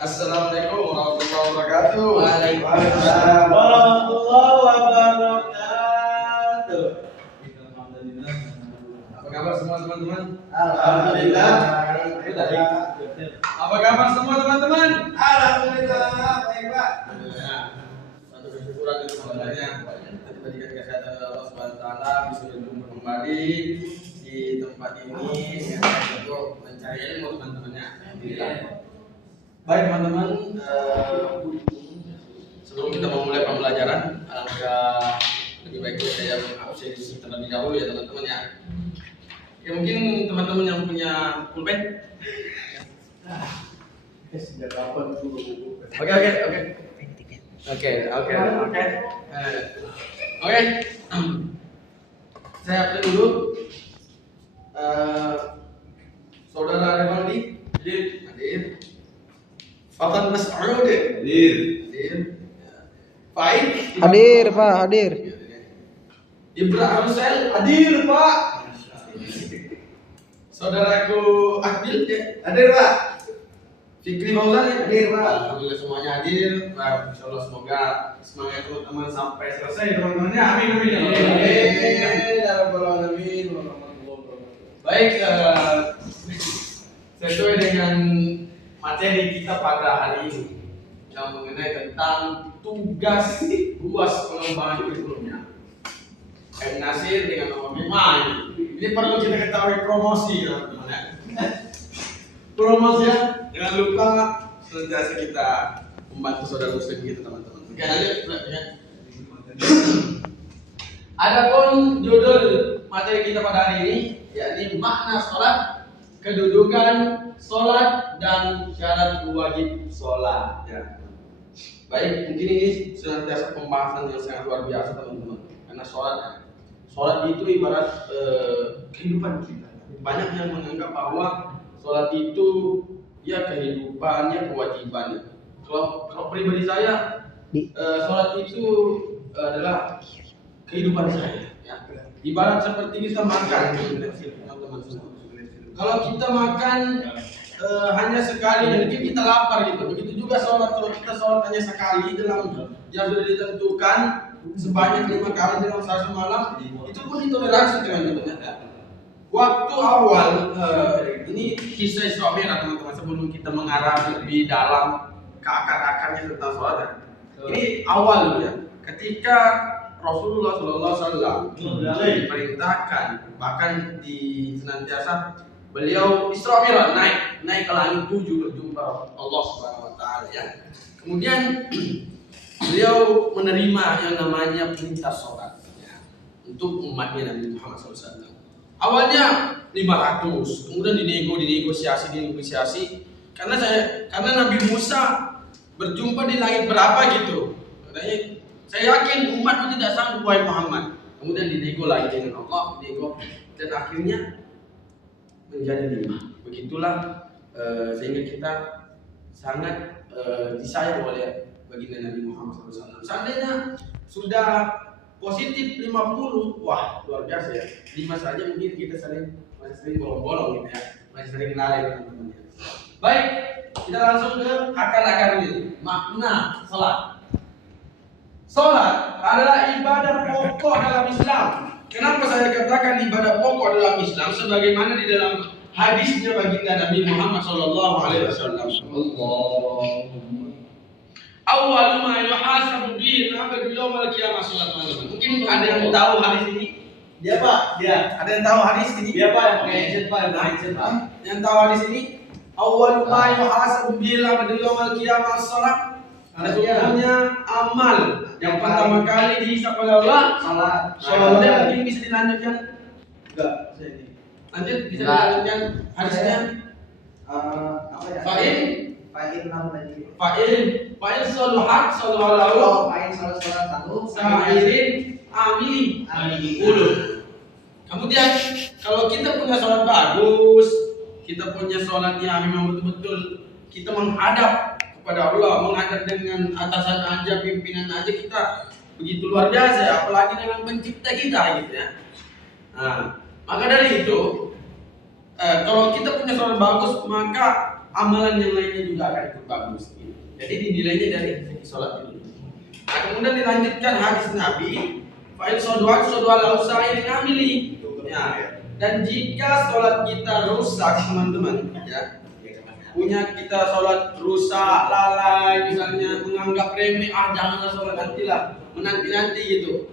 Assalamualaikum warahmatullahi wabarakatuh. Waalaikumsalam warahmatullahi wabarakatuh. Apa kabar semua teman-teman? Alhamdulillah. Apa kabar semua teman-teman? Alhamdulillah. Baik, Pak. Alhamdulillah. Satu kesyukuran itu sebenarnya kita diberikan kesehatan oleh Allah Subhanahu wa taala bisa berjumpa kembali di tempat ini untuk mencari ilmu teman-temannya. Alhamdulillah. Baik teman-teman, sebelum kita memulai pembelajaran, alangkah lebih baik saya absensi terlebih dahulu ya teman-teman ya. Ya mungkin teman-teman yang punya pulpen. Sejak kapan dulu? Oke. Saya absen dulu. Saudara Revaldi hadir. Fatan Mas'ud hadir. Baik. Hadir Pak, hadir. Ibrahim Sel hadir Pak. Saudaraku Akbil Hadir, Pak. Fikri Fauzan Hadir, Pak. Alhamdulillah semuanya hadir. Nah, insyaallah semoga semangat teman-teman sampai selesai teman-temannya. Amin amin. Amin. Ya rabbal alamin. Baik, sesuai dengan materi kita pada hari ini yang mengenai tentang tugas luas pengembangan kurikulumnya. M Nasir dengan nomor 5 ini perlu kita ketahui promosi teman-teman ya. Promosi ya, jangan lupa senantiasa kita membantu saudara muslim kita teman-teman. Oke, lanjut ya. Adapun judul materi kita pada hari ini yakni makna sholat, kedudukan sholat dan syarat wajib sholat. Ya. Baik, mungkin ini senantiasa pembahasan yang sangat luar biasa teman-teman. Karena sholat itu ibarat kehidupan kita. Banyak yang menganggap bahwa sholat itu ya kehidupannya, kewajibannya. Kalau pribadi saya, sholat itu adalah kehidupan saya. Ya. Ibarat seperti kita makan, teman-teman semua. Kalau kita makan hanya sekali mungkin kita lapar gitu. Begitu juga sholat, kalau kita sholat hanya sekali dalam yang sudah ditentukan sebanyak 5 kali dalam satu malam, itu pun ditoleransi teman-teman. Waktu awal ini kisah Isra Mi'raj teman-teman, sebelum kita mengarah lebih dalam ke akar-akarnya tentang sholat. Ini awal ya. Ketika Rasulullah SAW diperintahkan, bahkan di senantiasa beliau Isra Mi'raj naik ke langit 7 berjumpa Allah Subhanahu wa taala ya. Kemudian beliau menerima yang namanya perintah sholat ya, untuk umatnya Nabi Muhammad SAW. Awalnya 500, kemudian dinegosiasi karena Nabi Musa berjumpa di langit berapa gitu. Katanya, saya yakin umatmu tidak sanggup wahai Muhammad. Kemudian dinego lagi dengan Allah, dan akhirnya menjadi 5. Begitulah sehingga kita sangat disayang oleh baginda Nabi Muhammad SAW. Seandainya sudah positif 50, wah luar biasa ya. 5 saja mungkin kita masih sering bolong-bolong gitu ya, masih sering lalai teman-teman. Baik, kita langsung ke akar-akar ini. Makna salat. Salat adalah ibadah pokok dalam Islam. Kenapa saya katakan ibadah pokok dalam Islam? Sebagaimana di dalam hadisnya baginda Nabi Muhammad SAW. Awal ma yuhasabu bihi al-'abdu yawm al-qiyamah salat malam. Mungkin ada yang tahu hadis ini? Dia, Pak. Dia. Ada yang tahu hadis ini? Dia, Pak, yang pakai headset, Pak. Yang tahu hadis ini? Awal ma yuhasabu bihi al-'abdu yawm al-qiyamah salat. Sesungguhnya amal yang pertama kali dihisab oleh Allah salat. Salat mungkin bisa dilanjutkan? Enggak, saya ini. Lanjut bisa dilanjutkan hadisnya? Apa ya? Fa'il saluhat salallahu fa'il salat sa'irin amin ulul. Kemudian kalau kita punya sholat bagus, kita punya sholat yang memang betul-betul kita menghadap kepada Allah, menghadap dengan atasan aja, pimpinan aja, kita begitu luar biasa ya, apalagi dengan pencipta kita gitu ya. Nah, maka dari itu kalau kita punya sholat bagus, maka amalan yang lainnya juga akan ikut bagus. Jadi dinilainya dari segi sholat itu. Nah, kemudian dilanjutkan hadis Nabi, fa'il sodwat sodwal usahain ngamili. Ya. Dan jika sholat kita rusak, teman-teman, ya, punya kita sholat rusak, lalai, misalnya menganggap remeh, janganlah sholat nantilah, menanti gitu.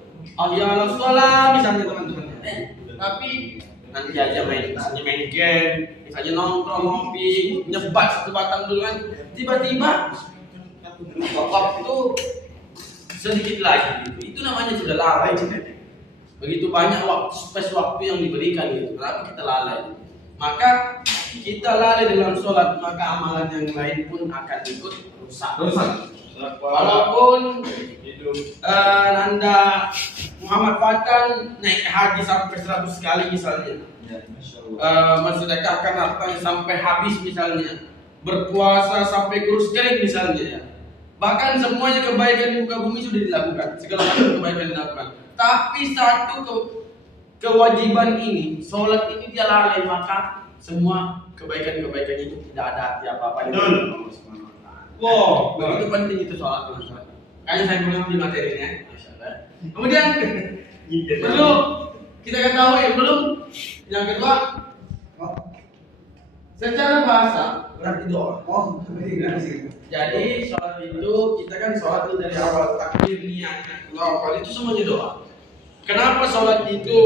Ya Allah sholat, misalnya teman-teman. Tapi nanti aja misalnya main game, misalnya nongkrong ngopi, nyebat satu batang dulu kan, tiba-tiba waktu sedikit lagi gitu. Itu namanya sudah lalai. Begitu banyak space waktu yang diberikan gitu. Kenapa kita lalai? Maka kita lalai dalam sholat, maka amalan yang lain pun akan ikut rusak. Walaupun Nanda Muhammad Fatan naik haji sampai 100 kali misalnya, mensedekahkan hartanya sampai habis misalnya, berpuasa sampai kurus kering misalnya, bahkan semuanya kebaikan di muka bumi sudah dilakukan, segala macam kebaikan dilakukan. Tapi satu kewajiban ini, sholat ini dia lalai, maka semua kebaikan-kebaikan itu tidak ada arti apa-apa. Wow, begitu penting itu sholat. Kayaknya saya mengambil materinya, masyaallah. Kemudian perlu kita ketahui yang kedua, secara bahasa berarti doa. Jadi sholat itu kita kan sholat itu dari awal takbir, niat, Allah itu semuanya doa. Kenapa sholat itu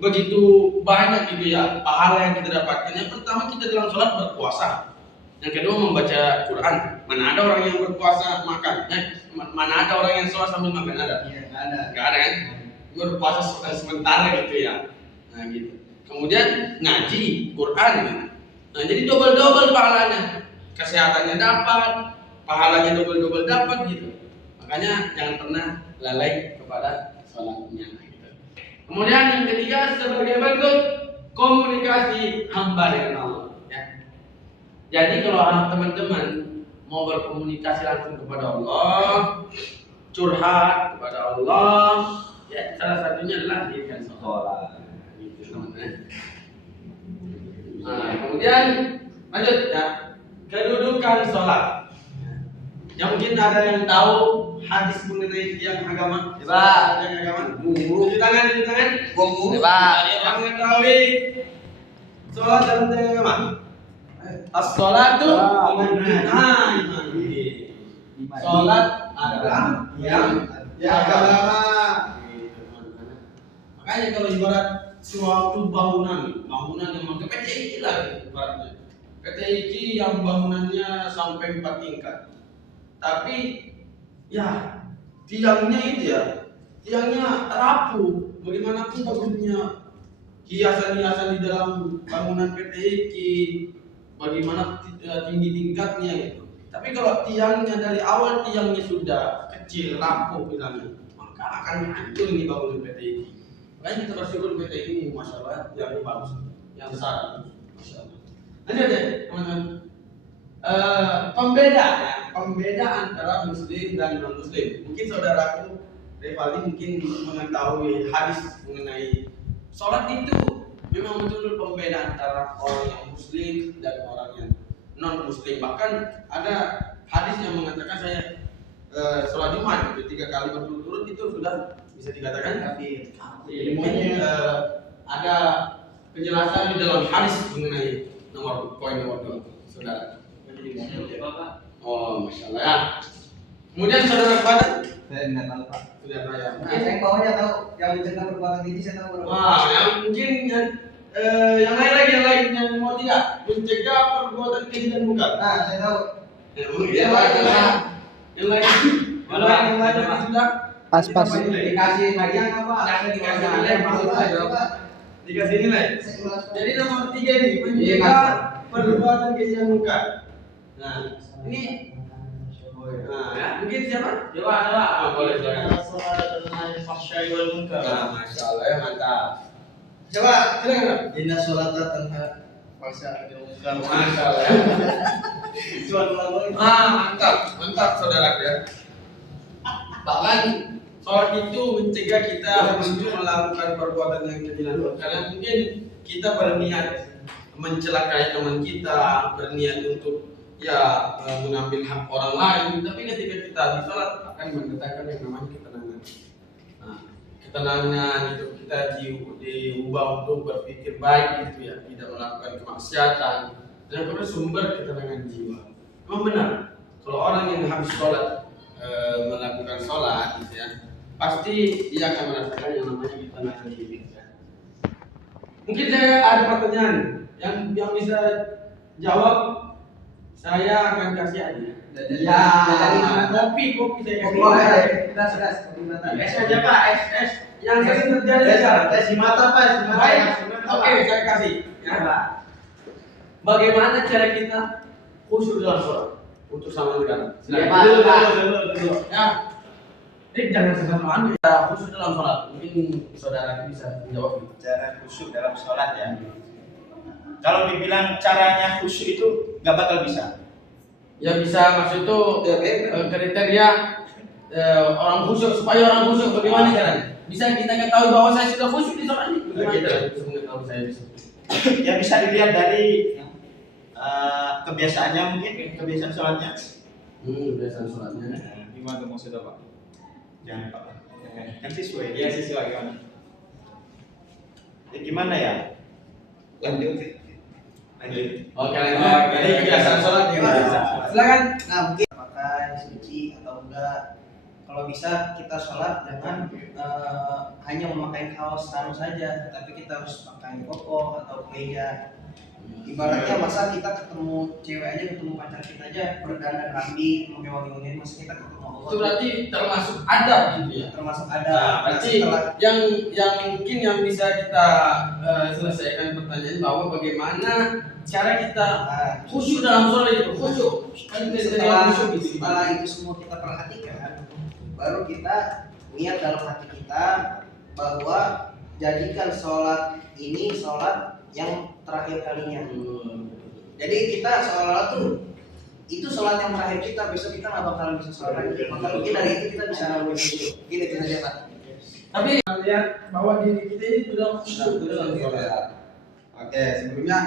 begitu banyak gitu ya pahala yang kita dapatkan? Yang pertama kita dalam sholat berpuasa. Yang kedua membaca Quran. Mana ada orang yang berpuasa makan? Mana ada orang yang sholat sambil makan? Ada? Iya, nggak ada. Nggak ada kan? Berpuasa sementara gitu ya. Nah gitu. Kemudian ngaji Quran. Nah jadi double pahalanya. Kesehatannya dapat, pahalanya double dapat gitu. Makanya jangan pernah lalai kepada sholatnya. Gitu. Kemudian yang ketiga sebagai bentuk komunikasi hamba dengan Allah. Jadi kalau anak teman-teman mau berkomunikasi langsung kepada Allah, curhat kepada Allah, ya salah satunya adalah dirikan sholat. Gitu teman-teman. Nah, kemudian lanjut ya, kedudukan sholat. Yang mungkin ada yang tahu hadis mengenai tiang agama. Coba. Tiang agama. Di tangan. Coba. Yang mengetahui sholat dalam tiang agama. As-sholatu iman. Sholat adalah yang agama. Makanya kalau ibarat suatu bangunan yang pakai PTIK lah ibaratnya. PTIK yang bangunannya sampai 4 tingkat. Tapi ya tiangnya rapuh. Bagaimanapun bagusnya hiasan-hiasan di dalam bangunan PTIK, bagaimana tinggi tingkatnya gitu. Tapi kalau tiangnya dari awal tiangnya sudah kecil, rapuh misalnya, maka akan hancur ini bangunan PTIK. Makanya kita bersyukur PTIK ini, masya Allah, tiangnya bagus, yang besar, masya Allah. Lanjut ya teman-teman. Pembeda antara muslim dan non muslim. Mungkin saudaraku Revaldi mungkin mengetahui hadis mengenai sholat itu memang betul pembeda antara orang yang muslim dan orang yang non muslim. Bahkan ada hadis yang mengatakan saya sholat Jumat itu 3 kali berturut-turut itu sudah bisa dikatakan kafir. Mungkin ada penjelasan di dalam hadis mengenai poin nomor 2, saudara. Oh, masya Allah ya. Kemudian saudara kepada Saya nggak tahu Pak. sudah saya. Saya bawahnya tahu yang mencegah perbuatan ini saya tahu. Wah, yang mungkin yang lain yang mau tidak mencegah perbuatan keji dan munkar. Nah, saya tahu. Yang lain sudah Pas. Dikasih hadiah apa? Dikasih nilai, dikasih nilai. Jadi nomor 3 ini Iya, mencegah perbuatan keji dan munkar. Nah, ini ya, mungkin siapa? Coba. Boleh. Nah, masya Allah ya, mantap. Coba, silakan. Inna sholata tanha fahsya wal munkar. Masya Allah. Mantap saudara ya. Bahkan sholat itu mencegah kita untuk melakukan perbuatan yang keji dan munkar. Karena mungkin kita berniat mencelakai teman kita, berniat untuk ya mengambil hak orang lain, tapi ketika kita di sholat akan mendatangkan yang namanya ketenangan. Nah, ketenangan itu kita diubah untuk berpikir baik gitu ya, tidak melakukan kemaksiatan. Dan itu sumber ketenangan jiwa. Memang benar, kalau orang yang habis sholat melakukan sholat gitu ya, pasti dia akan merasakan yang namanya ketenangan jiwa. Mungkin saya ada pertanyaan yang bisa jawab, saya akan kasih aja. Ya, kopi saya kasih. Es aja Pak, es. Yang sering terjadi sekarang. Si mata Pak, si mata. Baik, oke saya kasih. Ya. Bagaimana cara kita khusyuk dalam sholat untuk sama negara? Dulu. Ya. Jangan sesamaan ya, khusyuk dalam sholat. Mungkin saudara bisa menjawab. Cara khusyuk dalam sholat ya. Kalau dibilang caranya khusyuk itu nggak bakal bisa. Ya bisa, maksud itu kriteria orang khusyuk, supaya orang khusyuk bagaimana caranya? Bisa kita ketahui bahwa saya sudah khusyuk di sholat ini. Bagaimana caranya bisa mengetahui saya bisa? Ya bisa dilihat dari kebiasaannya mungkin, kebiasaan sholatnya. Kebiasaan sholatnya. Gimana maksudnya Pak? Jangan Pak. Kan sesuai. Iya sesuai gimana? Ya, gimana ya? Lanjut. Oke, jadi kebiasaan sholat gimana? Silakan. Nah mungkin pakai suci atau enggak. Kalau bisa kita sholat jangan hanya memakai kaos sarung saja, tapi kita harus pakai koko atau kemeja. Ibaratnya masa kita ketemu cewek aja, ketemu pacar kita aja berdandan rapi, pakai wangi-wangian, masa kita ketemu Allah. Itu berarti termasuk adab gitu ya. Termasuk ada. Nah, berarti yang mungkin yang bisa kita selesaikan pertanyaan bahwa bagaimana cara kita khusyuk dalam sholat itu khusyuk. Kan setelah itu semua kita perhatikan, baru kita niat dalam hati kita bahwa jadikan sholat ini sholat yang terakhir kalinya. Jadi kita seolah-olah tuh itu sholat yang terakhir kita, besok kita nggak bakalan bisa sholat lagi. Maka mungkin dari itu kita bisa nambah itu. Gini kita lihat. Tapi lihat bahwa diri kita ini sudah khusyuk dalam sholat. Oke, sebelumnya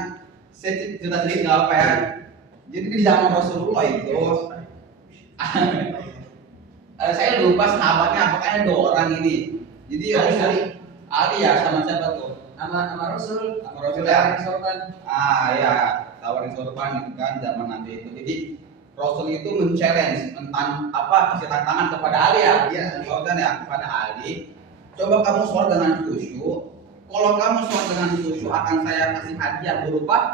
saya cerita sedikit nggak apa ya. Jadi di zaman Rasulullah itu saya lupa sahabatnya apakah dua orang ini. Jadi Ali ya sama siapa tuh? Nama Rasul. Sama Rasul ya. Sorban. Ya, tawarin sorban itu kan zaman Nabi itu. Jadi Rasul itu men-challenge kasih tantangan kepada Ali ya. Iya. Sorban ya kepada Ali. Coba kamu sholat dengan khusyuk. Kalau kamu sholat dengan khusyuk akan saya kasih hadiah berupa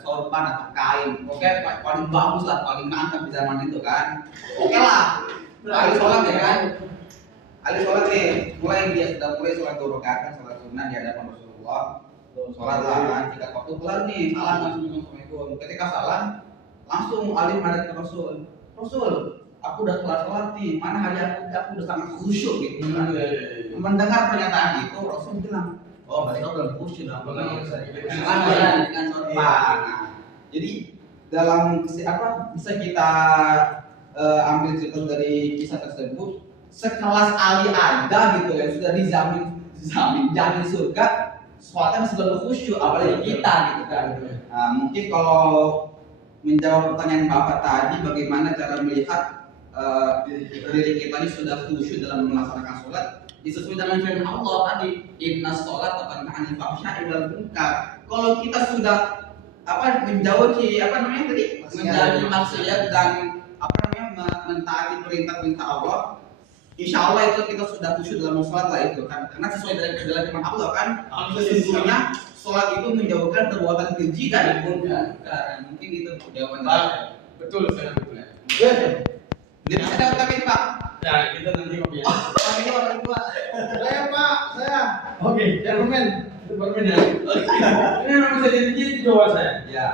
sorban atau kain. Oke, paling bagus lah, paling mantap di zaman itu kan. Oke lah. Ali sholat ya kan. Ali sholat nih, dia sudah mulai sholat 2 rakaat kan, sholat sunnah di hadapan Rasulullah. Sholat lah kan, jika waktu kelar nih, salam langsung Assalamualaikum. Ketika salam, langsung Ali menghadap ke Rasul. Rasul, aku udah kelar sholat nih, mana hadiah aku udah sangat khusyuk gitu kan. Mendengar pernyataan itu, Rasul bilang, oh berarti kau belum khusyuk, kan sorban. Jadi dalam bisa kita ambil cerita dari kisah tersebut, sekelas Ali ada gitu yang sudah jamin surga, sholatnya sudah khusyuk, apalagi kita gitu kan. Nah, mungkin kalau menjawab pertanyaan Bapak tadi, bagaimana cara melihat diri kita ini sudah khusyuk dalam melaksanakan sholat, disesuaikan dengan firman Allah tadi, inna sholata tanha 'anil fahsya'i wal munkar. Kalau kita sudah menjauhi menjadi maksiat dan mentaati perintah-perintah Allah, insya Allah itu kita sudah khusyuk dalam sholat lah itu kan, karena sesuai dengan firman Allah kan, sesungguhnya sholat itu menjauhkan perbuatan keji dan munkar. Mungkin itu jawabannya. Betul, saya betul ya. Jadi saya dapat tapi Pak. Ya, kita nanti kopi ya. Orang tua. Saya Pak, saya. Oke, Superman ya. Ini memang bisa jadi gitu jawaban saya. Ya.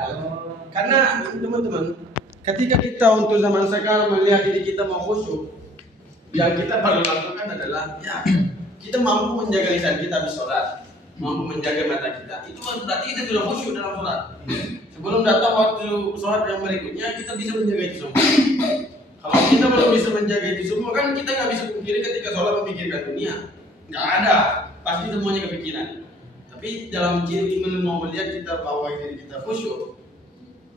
Karena teman-teman, ketika kita untuk zaman sekarang melihat diri kita mau khusyuk, yang kita perlu lakukan adalah ya kita mampu menjaga lisan kita di sholat, mampu menjaga mata kita. Itu berarti kita sudah khusyuk dalam sholat. Sebelum datang waktu sholat yang berikutnya, kita bisa menjaga itu semua. Kalau kita belum bisa menjaga itu semua, kan kita nggak bisa memikirkan ketika sholat memikirkan dunia. Nggak ada, pasti semuanya kepikiran. Tapi Tapi dalam ciri mau melihat kita bahwa diri kita khusyuk,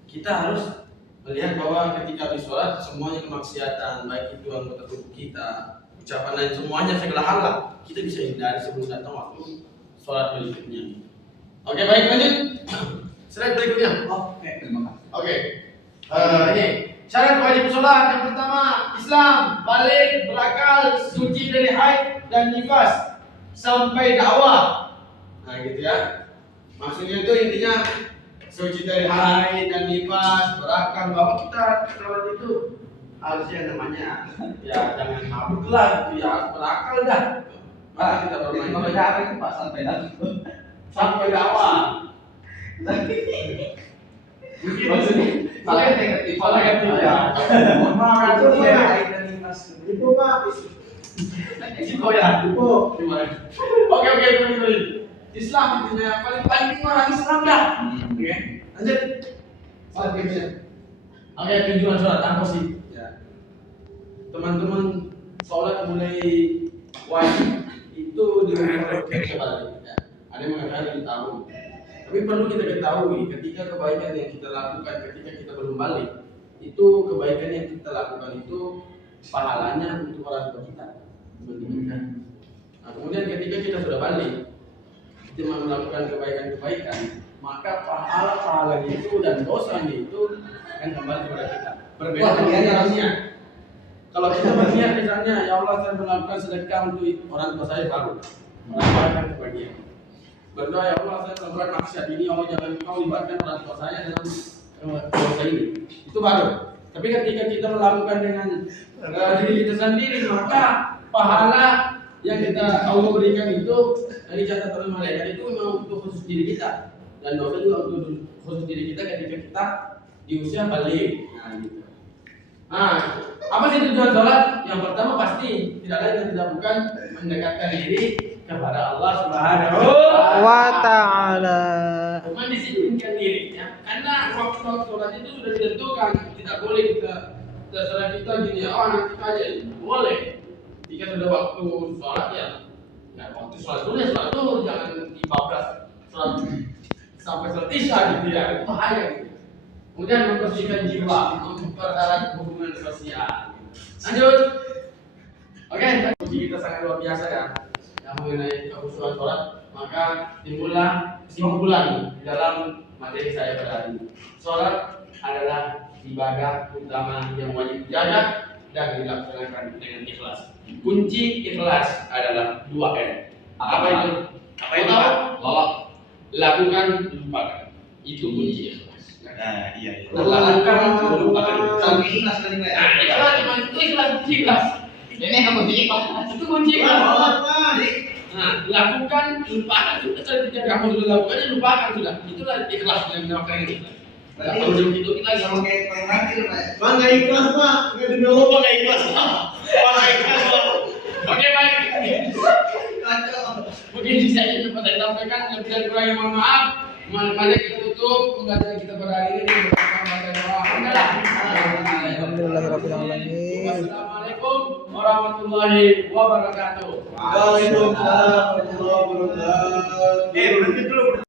kita harus melihat bahwa ketika di sholat semuanya kemaksiatan, baik itu anggota tubuh kita, ucapan lain semuanya segala hal lah kita bisa hindari sebelum datang waktu sholat berikutnya. Oke, baik, lanjut. Slide berikutnya. Oke, terima kasih. Oke. Ini syarat wajib sholat yang pertama, Islam, balik, berakal, suci dari haid dan nifas sampai dakwah. Nah, gitu ya. Maksudnya itu intinya suci dari haid dan nifas, berakal, bahwa kita sholat itu harusnya namanya ya jangan mabuk lah gitu ya, harus berakal dah. Maka kita bermain Kalau cara itu Pak sampai nanti. sampai dakwah. Maksudnya Salah negatif. salah negatif ya. Mohon maaf Itu ya. ya, dan lintas. Itu Pak. Itu ya. Itu. Gimana? Oke, teman-teman. Islam intinya paling penting orang Islam dah. Oke. Lanjut. Salat berikutnya. Oke, tujuan sholat apa sih? Ya. Teman-teman, sholat mulai wajib itu diumumkan kembali. Ya. Ada yang mengatakan tahu. Tapi perlu kita ketahui ketika kebaikan yang kita lakukan ketika kita belum balik, itu kebaikan yang kita lakukan itu pahalanya untuk orang tua kita. Teman-teman. Nah, kemudian ketika kita sudah balik, kita melakukan kebaikan-kebaikan, maka pahala-pahala itu dan dosanya itu akan kembali kepada kita. Berbeda Wah, dengan iya, orangnya. Kalau kita berniat misalnya, ya Allah saya melakukan sedekah untuk orang tua saya baru, orang tua akan kebagian. Berdoa ya Allah saya melakukan maksiat ini, Allah jangan kau libatkan orang tua saya dalam dosa ini. Itu baru. Tapi ketika kita melakukan dengan diri kita sendiri, maka pahala yang kita Allah berikan itu dari catatan oleh malaikat itu memang untuk khusus diri kita, dan dosa juga untuk khusus diri kita ketika kita di usia balik. Nah, gitu. Nah, apa sih tujuan sholat? Yang pertama pasti tidak lain dan tidak bukan mendekatkan diri kepada Allah Subhanahu wa ta'ala. Mendisiplinkan diri, ya. Karena waktu sholat itu sudah ditentukan, tidak boleh kita terserah kita gini, oh nanti aja, boleh. Jika sudah waktu sholat ya, nah waktu sholat dulu jangan dibablas sholat sampai sholat isya gitu ya, itu bahaya gitu. Kemudian membersihkan jiwa, mempererat hubungan sosial. Lanjut. Oke, uji kita sangat luar biasa ya. Yang mengenai kekhusyuan sholat, maka timbullah kesimpulan di dalam materi saya pada hari ini. Sholat adalah ibadah utama yang wajib dijaga dan dilaksanakan dengan ikhlas. Kunci ikhlas adalah 2 M. Apa itu? Apa itu? Lakukan, lupakan. Itu kunci ikhlas. Nah, iya. Lakukan, lupakan. Sampai ikhlas tadi Pak. Nah, ikhlas. Ini yang kunci ikhlas. Itu kunci ikhlas. Nah, lakukan, lupakan. Sudah ketika kamu sudah lakukan, lupakan sudah. Itulah ikhlas yang dinamakan ikhlas. Berarti Kalau itu kita sama kayak tukang parkir, Pak. Bang, nggak ikhlas Pak. Nggak demi Allah Pak, nggak ikhlas Pak. Pak, nggak ikhlas Pak. Oke, baik. Kacau. Mungkin saja dapat saya sampaikan, lebih dan kurangnya mohon maaf. Mari kita tutup pembelajaran kita pada hari ini. Alhamdulillahirabbil alamin. Wassalamualaikum warahmatullahi wabarakatuh. Waalaikumsalam warahmatullahi wabarakatuh. Berhenti dulu.